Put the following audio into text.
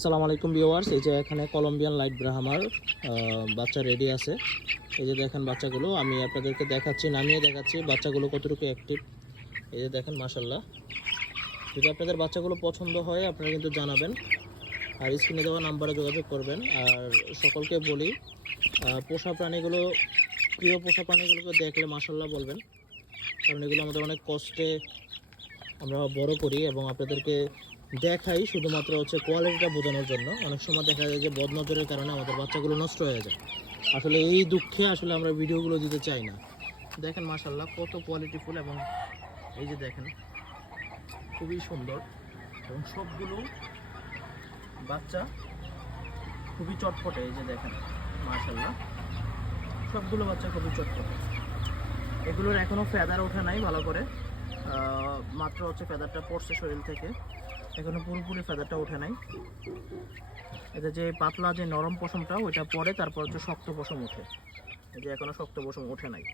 আসসালামু আলাইকুম ভিউয়ার্স, এই যে এখানে কলম্বিয়ান লাইট ব্রাহ্মার বাচ্চা রেডি আছে। এই যে দেখেন বাচ্চাগুলো আমি আপনাদেরকে দেখাচ্ছি, নামিয়ে দেখাচ্ছি বাচ্চাগুলো কতটুকু অ্যাক্টিভ। এই যে দেখেন মাশাল্লাহ। যদি আপনাদের বাচ্চাগুলো পছন্দ হয় আপনারা কিন্তু জানাবেন, আর স্ক্রিনে দেওয়া নাম্বারে যোগাযোগ করবেন। আর সকলকে বলি, পোষা প্রাণীগুলো, প্রিয় পোষা প্রাণীগুলোকে দেখলে মাশাল্লাহ বলবেন, কারণ এগুলো আমাদের অনেক কষ্টে আমরা বড় করি এবং আপনাদেরকে দেখাই শুধুমাত্র কোয়ালিটিটা বোঝানোর জন্য। অনেক সময় দেখা যায় যে বদনজরের কারণে আমাদের বাচ্চাগুলো নষ্ট হয়ে যায়। আসলে এই দুঃখে আসলে আমরা ভিডিওগুলো দিতে চাই না। দেখেন মাশাল্লাহ কত কোয়ালিটিফুল, এবং এই যে দেখেন খুবই সুন্দর, এবং সবগুলো বাচ্চা খুবই চটপটে। এই যে দেখেন মাশাল্লাহ সবগুলো বাচ্চা খুবই চটপটে। এগুলোর এখনও ফেদার ওঠে নাই ভালো করে, মাত্র ফেদারটা পড়ছে শরীর থেকে, এখনো পুরোপুরি ফেদারটা ওঠে নাই। এতে যে পাতলা যে নরম পশমটা ওইটা পরে, তারপর শক্ত পশম ওঠে। এই যে এখনো শক্ত পশম ওঠে নাই।